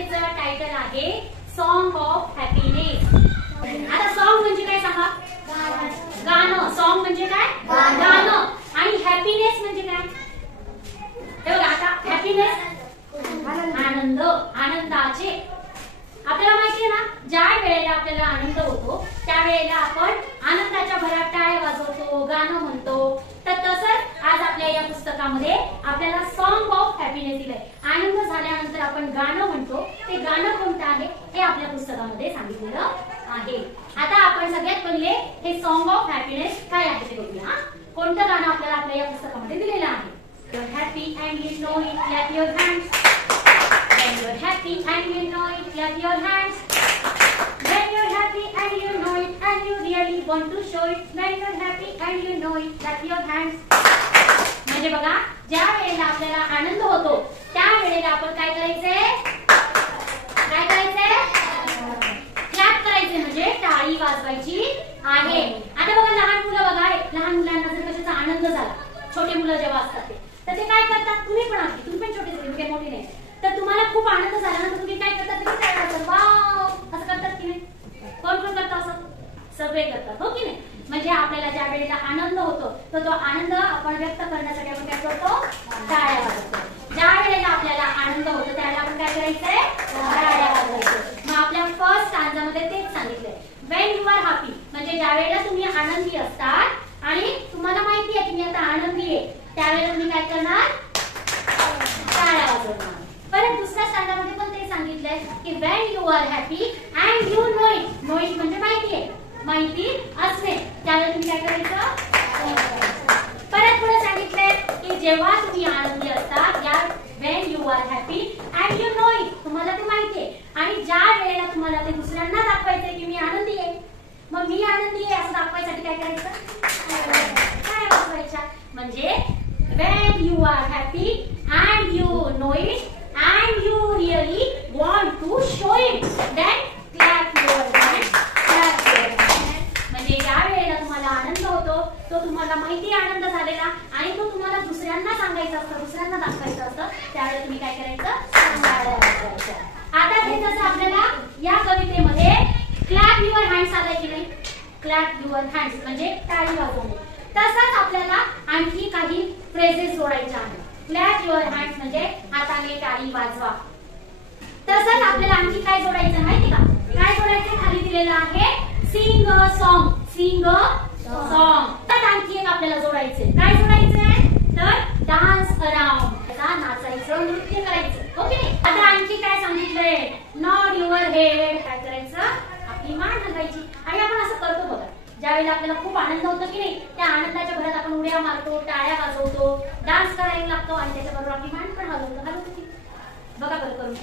कवितेचं title आहे song of happiness. आता song म्हणजे काय सांगा? गाणं. सॉन्ग म्हणजे काय? गाणं. आणि हॅपीनेस म्हणजे काय? हे बघा, आता हॅपीनेस आनंद, आनंदाचे. आपल्याला माहिती आहे ना, ज्या वेळेला आपल्याला आनंद होतो त्यावेळेला आपण आनंदाच्या भरात टाळ्या वाजवतो, गाणं म्हणतो. तर तसंच आज आपल्या या पुस्तकामध्ये आपल्याला सॉन्ग ऑफ हॅपीनेस दिलंय. आनंद झाल्यानंतर आपण गाणं म्हणतो, ते गाणं कोणतं आहे हे आपल्या पुस्तकामध्ये सांगितलेलं आहे. आता आपण सगळ्यात पहिले हे सॉन्ग ऑफ हॅपीनेस काय आहे ते बघूया. कोणतं गाणं आपल्याला आपल्या या पुस्तकामध्ये दिलेलं आहे? You're happy and you know it, clap your hands. When you're happy and you know it, clap your hands. When you're happy and you know it and you really want to show it. When you're happy and you know it, clap your hands. म्हणजे बघा, ज्या वेळेला आपल्याला आनंद होतो त्या वेळेला आपण काय करायचंय? काय करायचंय? क्लॅप करायचे, म्हणजे टाळी वाजवायची आहे. आता बघा, लहान मुलं बघा, लहान मुलांना जर कशाचा आनंद झाला, छोटे मुलं जेव्हा असतात तर ते काय करतात? तुम्ही पण आहात, तुम्ही पण छोटे तुम्ही काही मोठे नाही, तर तुम्हाला खूप आनंद झाला ना, तर तुम्ही काय करतात? तुम्ही काय करतात? वाव असं करतात की नाही? कोण कोण करतात असं? सगळे करतात, हो की नाही? म्हणजे आपल्याला ज्या वेळेला आनंद होतो तर तो आनंद आपण व्यक्त करण्यासाठी आपण काय करतो? टाळ्या वाजवतो. ज्या वेळेला आपल्याला आनंद होतो त्यावेळेला आपण काय करायचंय? टाळ्या वाजवायचं. मग आपल्या फर्स्ट स्टांजामध्ये तेच सांगितलंय. व्हेन यू आर हॅपी म्हणजे ज्या वेळेला तुम्ही आनंदी असतात आणि तुम्हाला माहिती आहे की मी आता आनंदी आहे, त्यावेळेला तुम्ही काय करणार? टाळ्या वाजवणार. परत दुसऱ्या स्टांजामध्ये पण ते सांगितलंय की when you are happy and you know it. Know it म्हणजे माहिती आहे, माहिती असणे, त्यावेळेला तुम्ही काय करायचं? परत पुढे सांगितलंय की जेव्हा तुम्ही आनंदी असतात, या when you are happy and you know it, तुम्हाला ते माहिती आहे आणि ज्या वेळेला तुम्हाला ते दुसऱ्यांना दाखवायचंय की मी आनंदी आहे, मग मी आनंदी आहे असं दाखवायसाठी काय करायचं? काय वाजवायच्या. म्हणजे when you are happy and you know it and you really want to show it, then clap your hands. Clap your hands. म्हणजे ज्या वेळेला तुम्हाला आनंद होतो तो तुम्हाला माहिती आनंद झालेला आणि तो तुम्हाला दुसऱ्यांना सांगायचा असतो, दुसऱ्यांना दाखवायचं असतं, त्यावेळेला तुम्ही काय करायचं? टाळ्या वाजवायच्या. आता हे जसं आपल्याला या कवितेमध्ये क्लॅप युअर हँड्स आलाय की नाही? क्लॅप युअर हँड्स म्हणजे टाळी वाजवणे. तसंच आपल्याला आणखी काही फ्रेजेस जोडायच्या आहेत. क्लॅप युअर हँड्स म्हणजे हाताने टाळी वाजवा. तसंच आपल्याला आणखी काय जोडायचं माहिती का? काय जोडायचं? खाली दिलेलं आहे sing a song. Sing a song. तर आणखी एक आपल्याला जोडायचंय. काय जोडायचंय? तर डान्स अराउंड. नाचायचं, नृत्य करायचं, ओके. आता आणखी काय सांगितलंय? Nod your head. काय करायचं? आपली मान हलवायची. आणि आपण असं करतो बघा, ज्यावेळेला आपल्याला खूप आनंद होतो की नाही, त्या आनंदाच्या भरात आपण उड्या मारतो, टाळ्या वाजवतो, डान्स करायला लागतो आणि त्याच्याबरोबर आपली मान पण हलवतो की बघा बरं करून.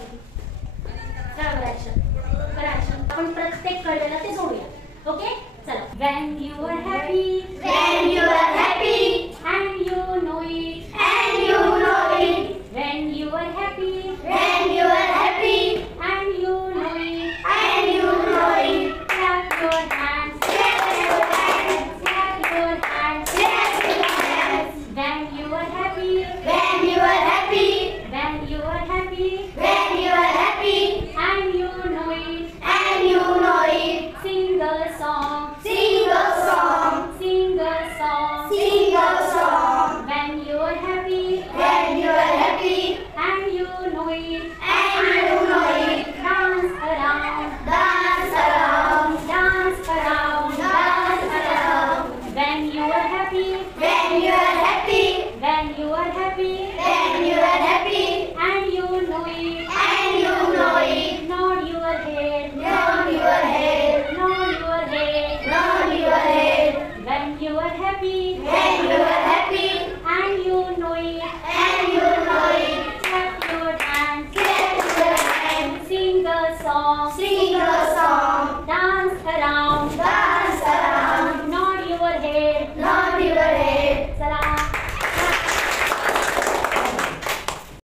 करा ऍक्शन. आपण प्रत्येक कळलेला ते जोडूया, ओके. चला. When you are happy, when you are happy and you know it, and you know it, when you are happy, when you are happy and you know it, and you know it, clap your hands, clap your hands, clap your hands, clap your hands. when you are happy, When you are happy, when you are happy when you are happy, and you know it, and you know it, sing a song, sing a song, sing a song, sing a song. when you are happy When you are happy, and you know it, and you know it, dance around, dance around, dance around, dance around. when you are happy, When you are happy, when you are happy when you are happy, and you know it, and you know it, nod your head, nod your head, nod your head, nod your head. when you are happy When you are happy, and you know it, and you know it, clap your hands, clap your hands, sing a song, sing a song, dance around, dance around, nod your head, nod